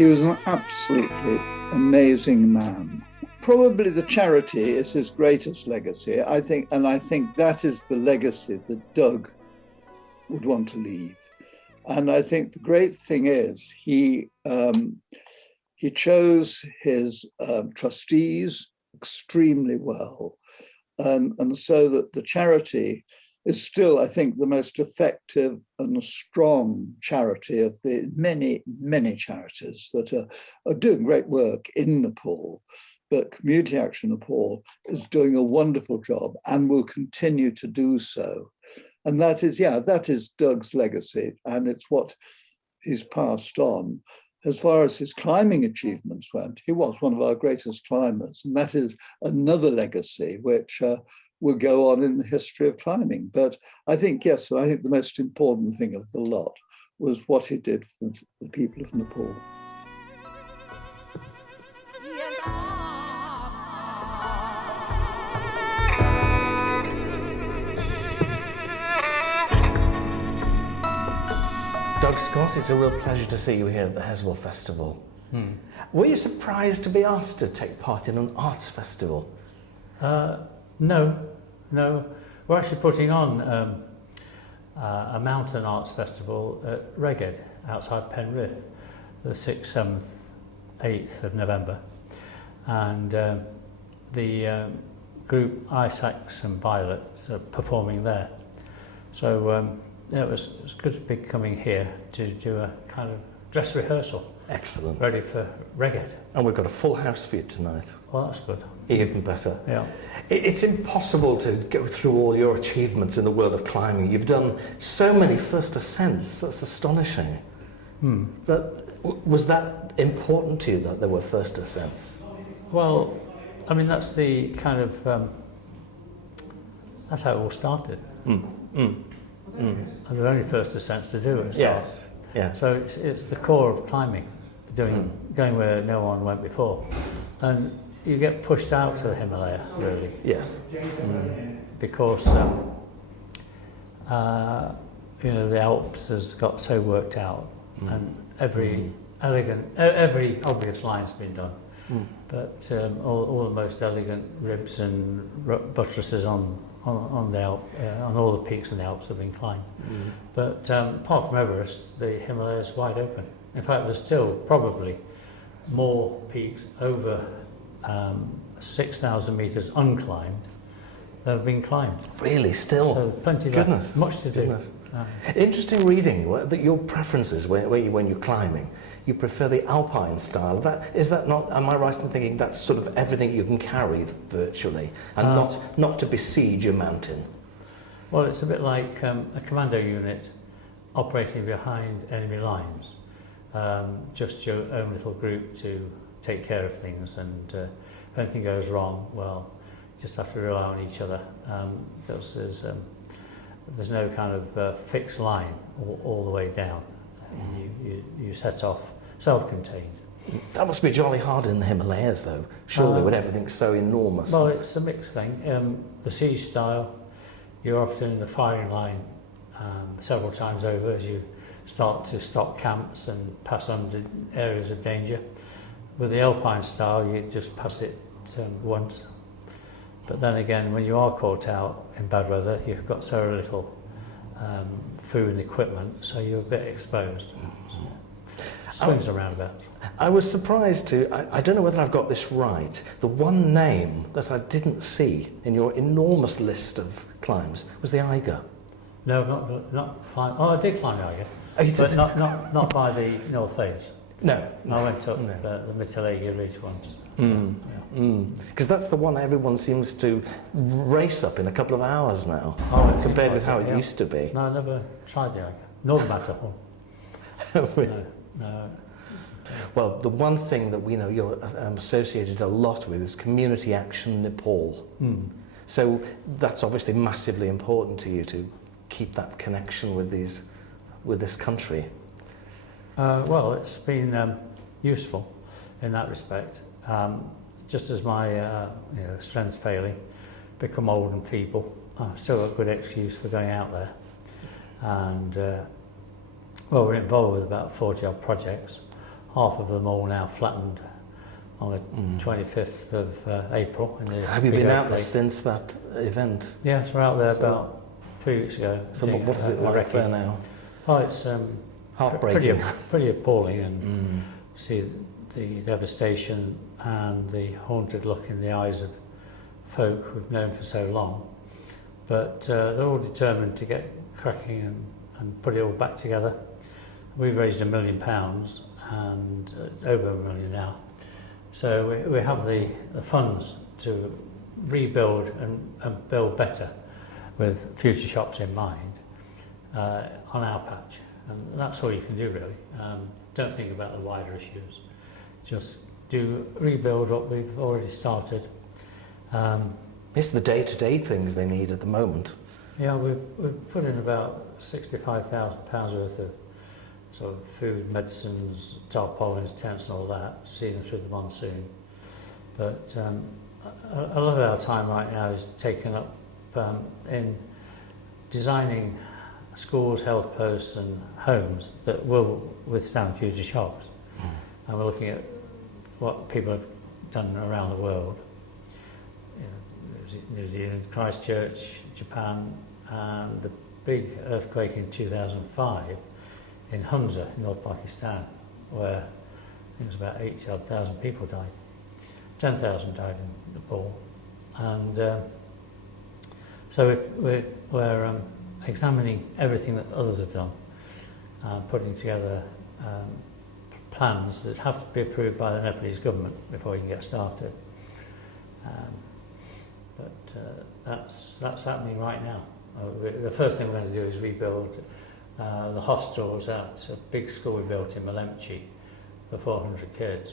He was an absolutely amazing man. Probably the charity is his greatest legacy, I think, and I think that is the legacy that Doug would want to leave. And I think the great thing is he chose his trustees extremely well, and so that the charity is still, I think, the most effective and strong charity of the many, many charities that are doing great work in Nepal. But Community Action Nepal is doing a wonderful job and will continue to do so. And that is Doug's legacy, and it's what he's passed on. As far as his climbing achievements went, he was one of our greatest climbers, and that is another legacy which will go on in the history of climbing. But I think, yes, I think the most important thing of the lot was what he did for the people of Nepal. Doug Scott, it's a real pleasure to see you here at the Heswall Festival. Were you surprised to be asked to take part in an arts festival? No. We're actually putting on a mountain arts festival at Reged, outside Penrith, the 6th, 7th, 8th of November. And the group Ice Axe and Violets are performing there. So it was good to be coming here to do a kind of dress rehearsal. Excellent. Ready for Reged. And we've got a full house for you tonight. Well, that's good. Even better. Yeah. It's impossible to go through all your achievements in the world of climbing. You've done so many first ascents. That's astonishing. But was that important to you that there were first ascents? Well, I mean, that's the kind of that's how it all started. And there were only first ascents to do at start. Yes. So it's the core of climbing, going where no one went before, and you get pushed out to the Himalaya, really. Yes. Because the Alps has got so worked out, and every obvious line's been done, but all the most elegant ribs and buttresses on the Alp, on all the peaks in the Alps have been climbed. But apart from Everest, the Himalaya is wide open. In fact, there's still probably more peaks over 6,000 metres unclimbed that have been climbed. Really, still? So plenty left, much to do. Interesting reading that your preferences when you're climbing. You prefer the alpine style. Is that not? Am I right in thinking that's sort of everything you can carry virtually, and not to besiege a mountain? Well, it's a bit like a commando unit operating behind enemy lines. Just your own little group to take care of things, and if anything goes wrong, well, you just have to rely on each other. Because there's no kind of fixed line all the way down. You set off self-contained. That must be jolly hard in the Himalayas, though, surely, when everything's so enormous. Well, it's a mixed thing. The siege style, you're often in the firing line several times over as you start to stop camps and pass under areas of danger. With the alpine style, you just pass it once. But then again, when you are caught out in bad weather, you've got so little food and equipment, so you're a bit exposed. Swings around about. I was surprised I don't know whether I've got this right, the one name that I didn't see in your enormous list of climbs was the Eiger. No, not climb. Oh, I did climb the Eiger, but not by the North Face. No. I went up the Mittelege Ridge once. Because that's the one everyone seems to race up in a couple of hours now, compared with how it used to be. No, I never tried the Eiger, nor the Matterhorn. No. Well, the one thing that we know you're associated a lot with is Community Action Nepal. So that's obviously massively important to you to keep that connection with this country. Well, it's been useful in that respect. Just as my strength's failing, become old and feeble, I've still got a good excuse for going out there. And we're involved with about 40 odd projects, half of them all now flattened on the 25th of April. Have you been out there since that event? Yes, we're out there about 3 weeks ago. So what is it like there now? Oh, it's heartbreaking. Pretty appalling, and see the devastation and the haunted look in the eyes of folk we've known for so long. But they're all determined to get cracking and put it all back together. We've raised £1 million and over £1 million now. So we have the funds to rebuild and build better with future shops in mind on our patch. And that's all you can do really. Don't think about the wider issues. Just rebuild what we've already started. It's the day-to-day things they need at the moment. Yeah, we've put in about £65,000 worth of sort of food, medicines, tarpaulins, tents and all that, to see them through the monsoon. But a lot of our time right now is taken up in designing schools, health posts and homes that will withstand future shocks. And we're looking at what people have done around the world. New Zealand, Christchurch, Japan, and the big earthquake in 2005 in Hunza, in North Pakistan, where I think it was about 80,000 people died. 10,000 died in Nepal. And so we're examining everything that others have done, putting together plans that have to be approved by the Nepalese government before you can get started. But that's happening right now. The first thing we're going to do is rebuild the hostels at a big school we built in Malemchi for 400 kids.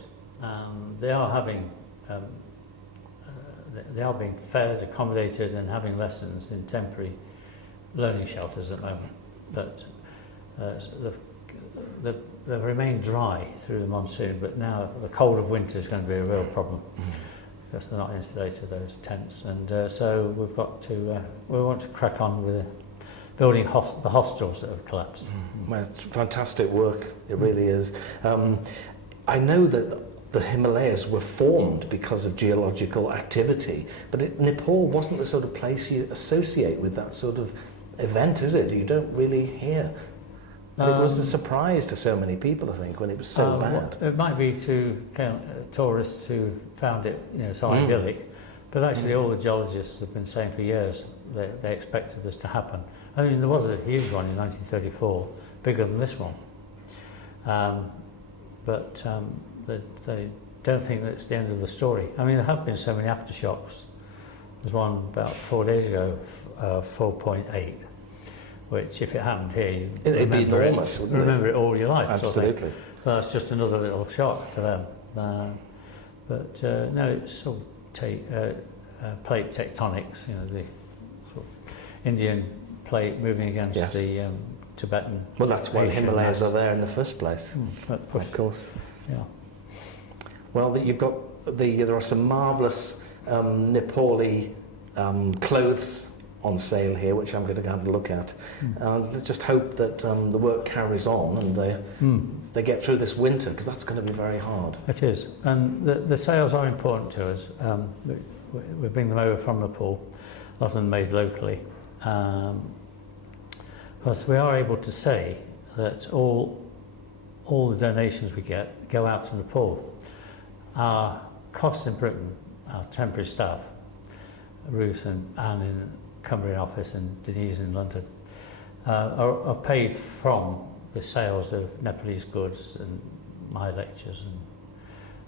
They are being fed, accommodated and having lessons in temporary learning shelters at the moment. But they've remained dry through the monsoon, but now the cold of winter is going to be a real problem. Because they're not insulated, those tents, and so we want to crack on with building the hostels that have collapsed. Well, it's fantastic work, it really is. I know that the Himalayas were formed because of geological activity, but Nepal wasn't the sort of place you associate with that sort of event, is it? You don't really hear. And it was a surprise to so many people, I think, when it was so bad. It might be to tourists who found it, so idyllic, but actually all the geologists have been saying for years they expected this to happen. I mean, there was a huge one in 1934, bigger than this one, but they don't think that it's the end of the story. I mean, there have been so many aftershocks. There's one about 4 days ago, 4.8. Which, if it happened here, it'd be enormous, wouldn't it? Remember it all your life. Absolutely. Sort of. Well, that's just another little shock for them. No, it's sort of plate tectonics. The sort of Indian plate moving against the Tibetan. Well, that's why the Himalayas are there in the first place. Of course. Yeah. Well, you've got there are some marvellous Nepali clothes on sale here, which I'm going to have a look at. Let's just hope that the work carries on and they get through this winter, because that's going to be very hard. It is, and the sales are important to us. We bring them over from Nepal, a lot of them made locally. Plus, we are able to say that all the donations we get go out to Nepal. Our costs in Britain, our temporary staff, Ruth and Anne in Cumbrian office and Denise in London, are paid from the sales of Nepalese goods and my lectures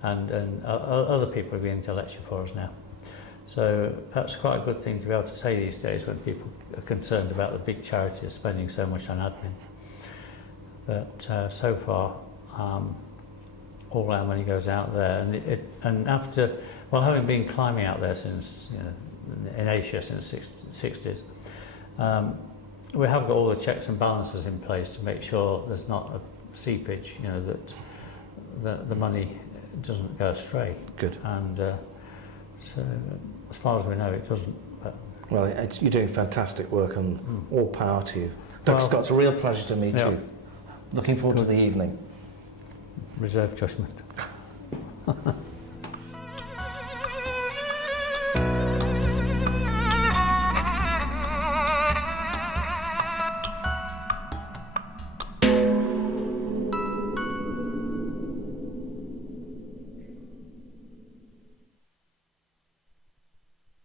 and other people are beginning to lecture for us now. So that's quite a good thing to be able to say these days when people are concerned about the big charities spending so much on admin. But so far, all our money goes out there, and after, well, having been climbing out there since in Asia since the 60s, we have got all the checks and balances in place to make sure there's not a seepage, that the money doesn't go astray. Good. And so, as far as we know, it doesn't. But well, you're doing fantastic work, and all power to you. Dr. Scott, it's a real pleasure to meet you. Looking forward to the evening. reserve judgment.